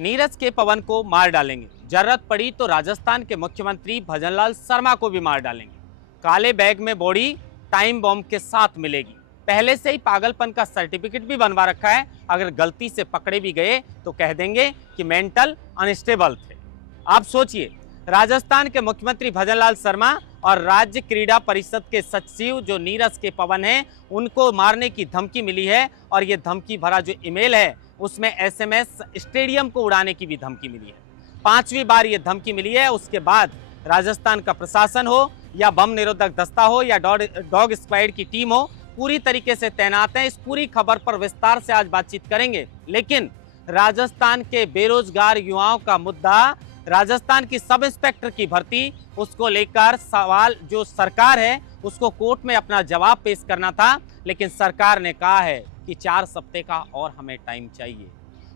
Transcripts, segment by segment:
नीरज के पवन को मार डालेंगे, जरूरत पड़ी तो राजस्थान के मुख्यमंत्री भजनलाल शर्मा को भी मार डालेंगे। काले बैग में बॉडी टाइम बॉम्ब के साथ मिलेगी। पहले से ही पागलपन का सर्टिफिकेट भी बनवा रखा है। अगर गलती से पकड़े भी गए तो कह देंगे कि मेंटल अनस्टेबल थे। आप सोचिए, राजस्थान के मुख्यमंत्री भजनलाल शर्मा और राज्य क्रीड़ा परिषद के सचिव जो नीरज के पवन हैं, उनको मारने की धमकी मिली है। और ये धमकी भरा जो ईमेल है उसमें एसएमएस स्टेडियम को उड़ाने की भी धमकी मिली है। 5वीं बार ये धमकी मिली है। उसके बाद राजस्थान का प्रशासन हो या बम निरोधक दस्ता हो या डॉग स्क्वाड की टीम हो, पूरी तरीके से तैनात है। इस पूरी खबर पर विस्तार से आज बातचीत करेंगे। लेकिन राजस्थान के बेरोजगार युवाओं का मुद्दा, राजस्थान की सब इंस्पेक्टर की भर्ती, उसको लेकर सवाल जो सरकार है उसको कोर्ट में अपना जवाब पेश करना था। लेकिन सरकार ने कहा है कि 4 हफ्ते का और हमें टाइम चाहिए,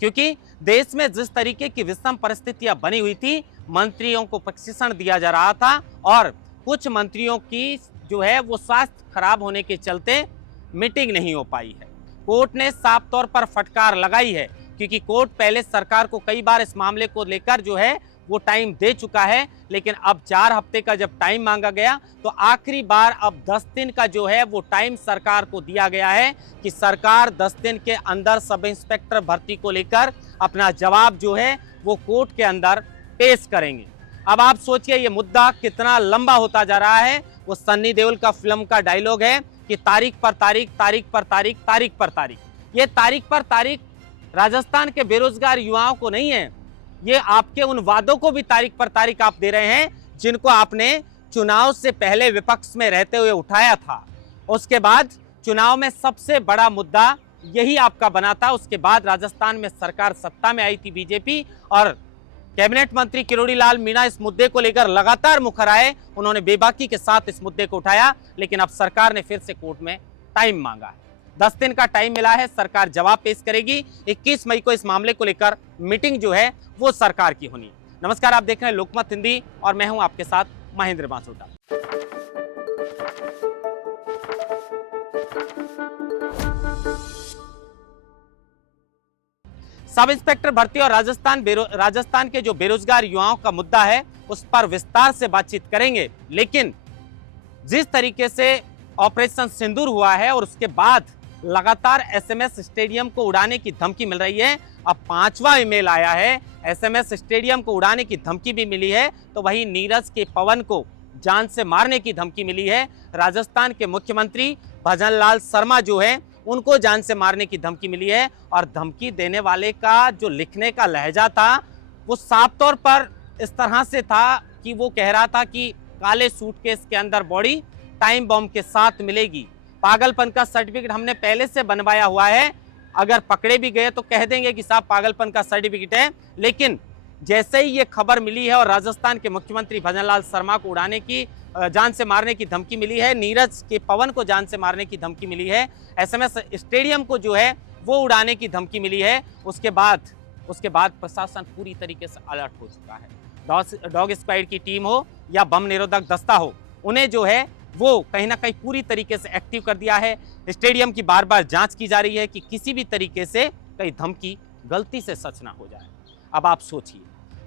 क्योंकि देश में जिस तरीके की विषम परिस्थितियां बनी हुई थी, मंत्रियों को प्रशिक्षण दिया जा रहा था और कुछ मंत्रियों की जो है वो स्वास्थ्य खराब होने के चलते मीटिंग नहीं हो पाई है। कोर्ट ने साफ तौर पर फटकार लगाई है, क्योंकि कोर्ट पहले सरकार को कई बार इस मामले को लेकर जो है वो टाइम दे चुका है। लेकिन अब 4 हफ्ते का जब टाइम मांगा गया तो आखिरी बार अब 10 दिन का जो है वो टाइम सरकार को दिया गया है कि सरकार 10 दिन के अंदर सब इंस्पेक्टर भर्ती को लेकर अपना जवाब जो है वो कोर्ट के अंदर पेश करेंगे। अब आप सोचिए ये मुद्दा कितना लंबा होता जा रहा है। वो सन्नी देओल का फिल्म का डायलॉग है कि तारीख पर तारीख, तारीख पर तारीख, तारीख पर तारीख। ये तारीख पर तारीख राजस्थान के बेरोजगार युवाओं को नहीं है, ये आपके उन वादों को भी तारीख पर तारीख आप दे रहे हैं जिनको आपने चुनाव से पहले विपक्ष में रहते हुए उठाया था। उसके बाद चुनाव में सबसे बड़ा मुद्दा यही आपका बना था। उसके बाद राजस्थान में सरकार सत्ता में आई थी बीजेपी, और कैबिनेट मंत्री किरोड़ी लाल मीणा इस मुद्दे को लेकर लगातार मुखर आए। उन्होंने बेबाकी के साथ इस मुद्दे को उठाया। लेकिन अब सरकार ने फिर से कोर्ट में टाइम मांगा है। 10 दिन का टाइम मिला है, सरकार जवाब पेश करेगी। 21 मई को इस मामले को लेकर मीटिंग जो है वो सरकार की होनी है। नमस्कार, आप देख रहे हैं लोकमत हिंदी और मैं हूं आपके साथ महेंद्र बांसोटा। सब इंस्पेक्टर भर्ती और राजस्थान के जो बेरोजगार युवाओं का मुद्दा है उस पर विस्तार से बातचीत करेंगे। लेकिन जिस तरीके से ऑपरेशन सिंदूर हुआ है और उसके बाद लगातार एसएमएस स्टेडियम को उड़ाने की धमकी मिल रही है, अब 5वां ईमेल आया है, एसएमएस स्टेडियम को उड़ाने की धमकी भी मिली है, तो वही नीरज के पवन को जान से मारने की धमकी मिली है। राजस्थान के मुख्यमंत्री भजनलाल शर्मा जो है उनको जान से मारने की धमकी मिली है। और धमकी देने वाले का जो लिखने का लहजा था वो साफ तौर पर इस तरह से था कि वो कह रहा था कि काले सूटकेस के अंदर बॉडी टाइम बॉम्ब के साथ मिलेगी। पागलपन का सर्टिफिकेट हमने पहले से बनवाया हुआ है, अगर पकड़े भी गए तो कह देंगे कि साहब पागलपन का सर्टिफिकेट है। लेकिन जैसे ही ये खबर मिली है और राजस्थान के मुख्यमंत्री भजनलाल शर्मा को उड़ाने की जान से मारने की धमकी मिली है, नीरज के पवन को जान से मारने की धमकी मिली है, एसएमएस स्टेडियम को जो है वो उड़ाने की धमकी मिली है, उसके बाद प्रशासन पूरी तरीके से अलर्ट हो चुका है। डॉग स्क्वाड की टीम हो या बम निरोधक दस्ता हो, उन्हें जो है वो कहीं ना कहीं पूरी तरीके से एक्टिव कर दिया है। स्टेडियम की बार बार जांच की जा रही है कि किसी भी तरीके से कहीं धमकी गलती से सच ना हो जाए। अब आप सोचिए,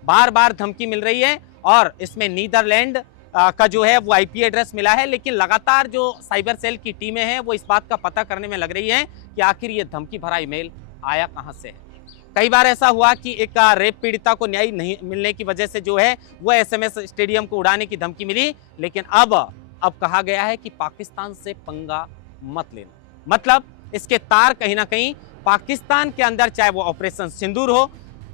बार बार धमकी मिल रही है और इसमें नीदरलैंड का जो है वो आईपी एड्रेस मिला है। लेकिन लगातार जो साइबर सेल की टीमें हैं वो इस बात का पता करने में लग रही हैं कि आखिर ये धमकी भरा ईमेल आया कहां से है। कई बार ऐसा हुआ कि एक रेप पीड़िता को न्याय नहीं मिलने की वजह से जो है वो एसएमएस स्टेडियम को उड़ाने की धमकी मिली। लेकिन अब कहा गया है कि पाकिस्तान से पंगा मत लेना, मतलब इसके तार कहीं ना कहीं पाकिस्तान के अंदर, चाहे वो ऑपरेशन सिंदूर हो,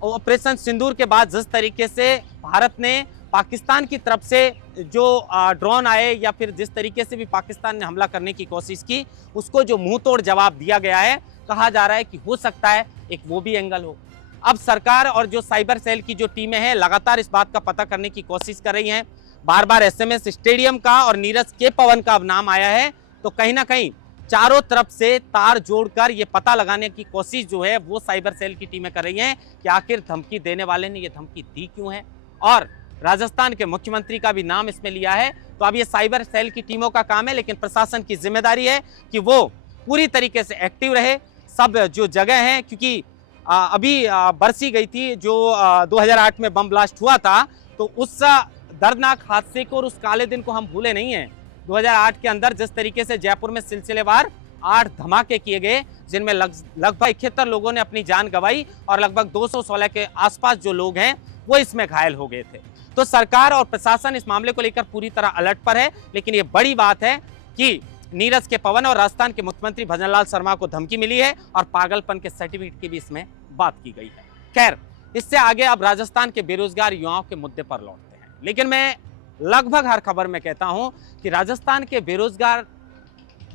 ऑपरेशन सिंदूर के बाद जिस तरीके से भारत ने पाकिस्तान की तरफ से जो ड्रोन आए या फिर जिस तरीके से भी पाकिस्तान ने हमला करने की कोशिश की, उसको जो मुंह तोड़ जवाब दिया गया है, कहा जा रहा है कि हो सकता है एक वो भी एंगल हो। अब सरकार और जो साइबर सेल की जो टीमें हैं लगातार इस बात का पता करने की कोशिश कर रही हैं। बार बार एसएमएस स्टेडियम का और नीरज के पवन का अब नाम आया है, तो कहीं ना कहीं चारों तरफ से तार जोड़कर ये पता लगाने की कोशिश जो है वो साइबर सेल की टीमें कर रही हैं कि आखिर धमकी देने वाले ने ये धमकी दी क्यों है। और राजस्थान के मुख्यमंत्री का भी नाम इसमें लिया है। तो अब ये साइबर सेल की टीमों का काम है, लेकिन प्रशासन की जिम्मेदारी है कि वो पूरी तरीके से एक्टिव रहे। सब जो जगह हैं, क्योंकि अभी बरसी गई थी, जो 2008 में बम ब्लास्ट हुआ था, तो उस दर्दनाक हादसे को और उस काले दिन को हम भूले नहीं हैं। 2008 के अंदर जिस तरीके से जयपुर में सिलसिलेवार 8 धमाके किए गए, जिनमें लगभग 71 लोगों ने अपनी जान गंवाई और लगभग 216 के आसपास जो लोग हैं वो इसमें घायल हो गए थे। तो सरकार और प्रशासन इस मामले को लेकर पूरी तरह अलर्ट पर है, लेकिन ये बड़ी बात है कि नीरज के पवन और राजस्थान के मुख्यमंत्री भजनलाल शर्मा को धमकी मिली है और पागलपन के सर्टिफिकेट की भी इसमें बात की गई है। खैर, इससे आगे अब राजस्थान के बेरोजगार युवाओं के मुद्दे पर लौटते हैं। लेकिन मैं लगभग हर खबर में कहता हूं कि राजस्थान के बेरोजगार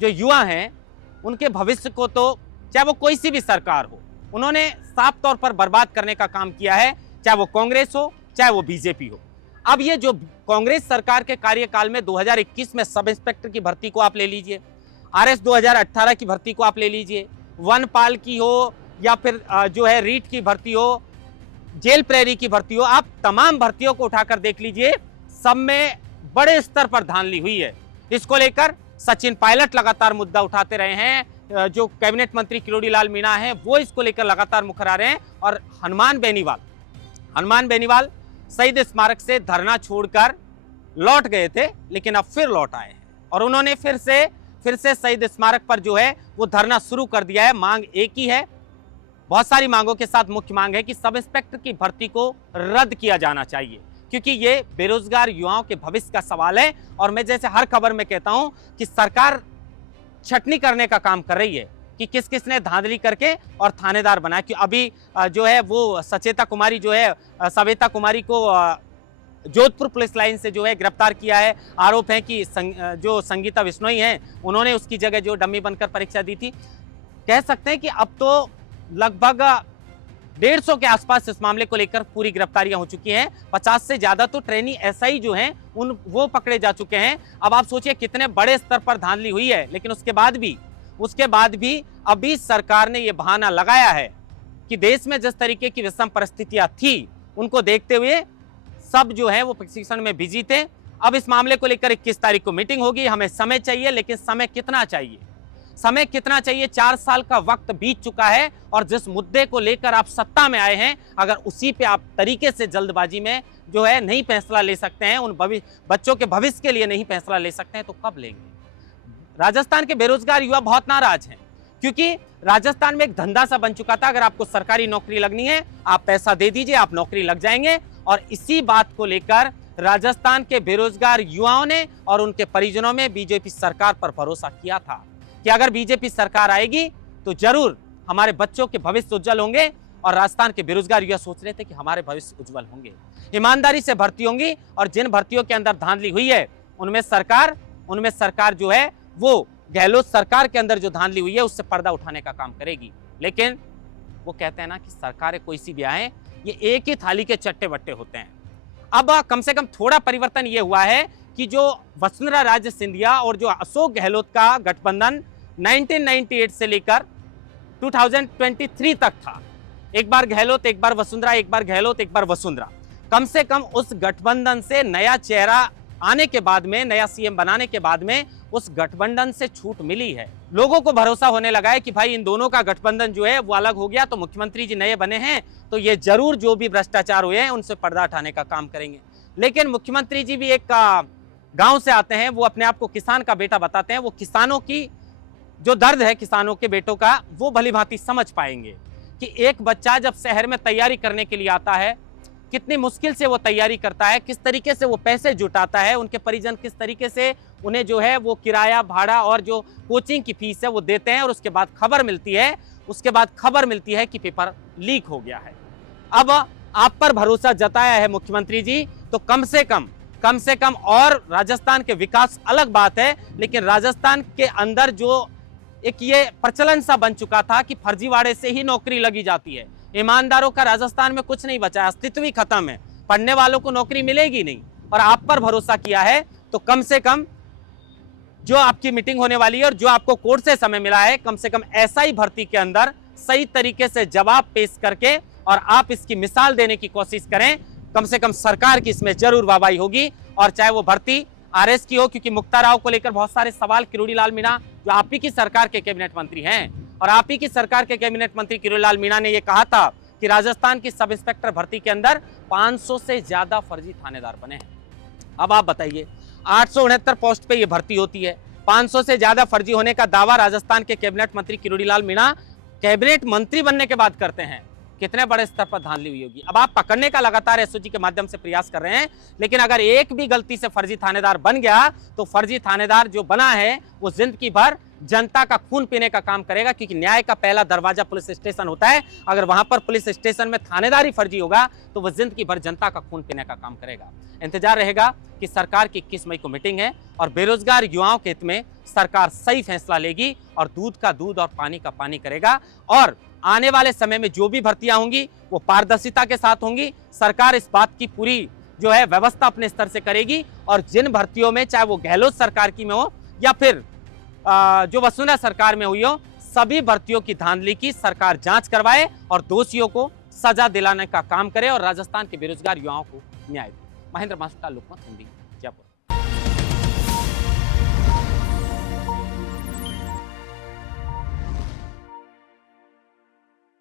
जो युवा हैं, उनके भविष्य को तो चाहे वो कोई सी भी सरकार हो, उन्होंने साफ तौर पर बर्बाद करने का काम किया है, चाहे वो कांग्रेस हो चाहे वो बीजेपी हो। अब ये जो कांग्रेस सरकार के कार्यकाल में 2021 में सब इंस्पेक्टर की भर्ती को आप ले लीजिए, आरएस 2018 की भर्ती को आप ले लीजिए, वनपाल की हो या फिर जो है रीट की भर्ती हो, जेल प्रहरी की भर्ती हो, आप तमाम भर्तियों को उठाकर देख लीजिए, सब में बड़े स्तर पर धांधली हुई है। इसको लेकर सचिन पायलट लगातार मुद्दा उठाते रहे हैं, जो कैबिनेट मंत्री किरोड़ी लाल मीणा हैं वो इसको लेकर लगातार मुखरा रहे हैं, और हनुमान बेनीवाल शहीद स्मारक से धरना छोड़कर लौट गए थे, लेकिन अब फिर लौट आए हैं और उन्होंने फिर से शहीद स्मारक पर जो है वो धरना शुरू कर दिया है। मांग एक ही है, बहुत सारी मांगों के साथ मुख्य मांग है कि सब इंस्पेक्टर की भर्ती को रद्द किया जाना चाहिए, क्योंकि ये बेरोजगार युवाओं के भविष्य का सवाल है। और मैं जैसे हर खबर में कहता हूं कि सरकार छटनी करने का काम कर रही है कि किस किस ने धांधली करके और थानेदार बनाया। कि अभी जो है वो सचेता कुमारी जो है, सवेता कुमारी को जोधपुर पुलिस लाइन से जो है गिरफ्तार किया है। आरोप है कि जो संगीता बिश्नोई हैं उन्होंने उसकी जगह जो डमी बनकर परीक्षा दी थी। कह सकते हैं कि अब तो लगभग 150 के आसपास इस मामले को लेकर पूरी गिरफ्तारियां हो चुकी हैं। 50 से ज्यादा तो ट्रेनी एसआई जो हैं वो पकड़े जा चुके हैं। अब आप सोचिए कितने बड़े स्तर पर धांधली हुई है, लेकिन उसके बाद भी अभी सरकार ने यह बहाना लगाया है कि देश में जिस तरीके की विषम परिस्थितियां थी उनको देखते हुए सब जो है वो प्रशिक्षण में बिजी थे। अब इस मामले को लेकर 21 तारीख को मीटिंग होगी। हमें समय चाहिए, लेकिन समय कितना चाहिए? 4 साल का वक्त बीत चुका है और जिस मुद्दे को लेकर आप सत्ता में आए हैं, अगर उसी पे आप तरीके से जल्दबाजी में जो है नहीं फैसला ले सकते हैं, उन बच्चों के भविष्य के लिए नहीं फैसला ले सकते हैं, तो कब लेंगे? राजस्थान के बेरोजगार युवा बहुत नाराज हैं, क्योंकि राजस्थान में एक धंधा सा बन चुका था, अगर आपको सरकारी नौकरी लगनी है आप पैसा दे दीजिए, आप नौकरी लग जाएंगे। और इसी बात को लेकर राजस्थान के बेरोजगार युवाओं ने और उनके परिजनों में बीजेपी सरकार पर भरोसा किया था कि अगर बीजेपी सरकार आएगी तो जरूर हमारे बच्चों के भविष्य उज्जवल होंगे। और राजस्थान के बेरोजगार युवा सोच रहे थे कि हमारे भविष्य उज्जवल होंगे, ईमानदारी से भर्ती होंगी, और जिन भर्तियों के अंदर धांधली हुई है उनमें सरकार जो है वो गहलोत सरकार के अंदर जो धांधली हुई है उससे पर्दा उठाने का काम करेगी। लेकिन वो कहते हैं ना कि सरकारें कोई सी भी आए, ये एक ही थाली के चट्टे बट्टे होते हैं। अब कम से कम थोड़ा परिवर्तन ये हुआ है कि जो वसुंधरा राजे सिंधिया और जो अशोक गहलोत का गठबंधन 1998 से लेकर 2023 तक था, एक बार गहलोत एक बार वसुंधरा, एक बार गहलोत एक बार वसुंधरा, कम से कम उस गठबंधन से नया चेहरा आने के बाद में, नया सीएम बनाने के बाद में उस गठबंधन से छूट मिली है। लोगों को भरोसा होने लगा है कि भाई इन दोनों का गठबंधन जो है वो अलग हो गया, तो मुख्यमंत्री जी नए बने हैं तो ये जरूर जो भी भ्रष्टाचार हुए हैं उनसे पर्दा हटाने का काम करेंगे। लेकिन मुख्यमंत्री जी भी एक गांव से आते हैं, वो अपने आप को किसान का बेटा बताते हैं, वो किसानों की जो दर्द है किसानों के बेटों का वो भली भांति समझ पाएंगे कि एक बच्चा जब शहर में तैयारी करने के लिए आता है, कितनी मुश्किल से वो तैयारी करता है, किस तरीके से वो पैसे जुटाता है, उनके परिजन किस तरीके से उन्हें जो है वो किराया भाड़ा और जो कोचिंग की फीस है वो देते हैं, और उसके बाद खबर मिलती है कि पेपर लीक हो गया है। अब आप पर भरोसा जताया है मुख्यमंत्री जी, तो कम से कम और राजस्थान के विकास अलग बात है, लेकिन राजस्थान के अंदर जो एक ये प्रचलन सा बन चुका था कि फर्जीवाड़े से ही नौकरी लगी जाती है, ईमानदारों का राजस्थान में कुछ नहीं बचा, अस्तित्व ही खत्म है, पढ़ने वालों को नौकरी मिलेगी नहीं। और आप पर भरोसा किया है तो कम से कम जो आपकी मीटिंग होने वाली है और जो आपको कोर्ट से समय मिला है, कम से कम एसआई भर्ती के अंदर सही तरीके से जवाब पेश करके और आप इसकी मिसाल देने की कोशिश करें। कम से कम सरकार की इसमें जरूर वाहवाही होगी, और चाहे वो भर्ती आरएस की हो, क्योंकि मुक्ता राव को लेकर बहुत सारे सवाल किरोड़ी लाल मीणा जो आप ही की सरकार के कैबिनेट मंत्री हैं, और आप ही की सरकार के कैबिनेट मंत्री किरोड़ीलाल मीणा ने यह कहा था कि राजस्थान की सब इंस्पेक्टर भर्ती के अंदर 500 से ज्यादा फर्जी थानेदार बने हैं। अब आप बताइए, 869 पोस्ट पे ये भर्ती होती है, 500 से ज्यादा फर्जी होने का दावा राजस्थान के कैबिनेट मंत्री किरोड़ीलाल मीणा कैबिनेट मंत्री बनने के बाद करते हैं। कितने बड़े स्तर पर धांधली हुई होगी। अब आप पकड़ने का लगातार एसओजी के माध्यम से प्रयास कर रहे हैं, लेकिन अगर एक भी गलती से फर्जी थानेदार बन गया तो फर्जी थानेदार जो बना है वो जिंदगी भर जनता का खून पीने का काम करेगा, क्योंकि न्याय का पहला दरवाजा पुलिस स्टेशन होता है। अगर वहां पर पुलिस स्टेशन में थानेदारी फर्जी होगा तो वह जिंदगी भर जनता का खून पीने का काम करेगा। इंतजार रहेगा कि सरकार की 21 मई को मीटिंग है और बेरोजगार युवाओं के हित में सरकार सही फैसला लेगी और दूध का दूध और पानी का पानी करेगा। और आने वाले समय में जो भी भर्तियां होंगी वो पारदर्शिता के साथ होंगी। सरकार इस बात की पूरी जो है व्यवस्था अपने स्तर से करेगी और जिन भर्तियों में, चाहे वो गहलोत सरकार की में हो या फिर जो वसुंधरा सरकार में हुई हो, सभी भर्तियों की धांधली की सरकार जांच करवाए और दोषियों को सजा दिलाने का काम करे और राजस्थान के बेरोजगार युवाओं को न्याय दे। महेंद्र मास्टर, लोकमत हिंदी, जयपुर।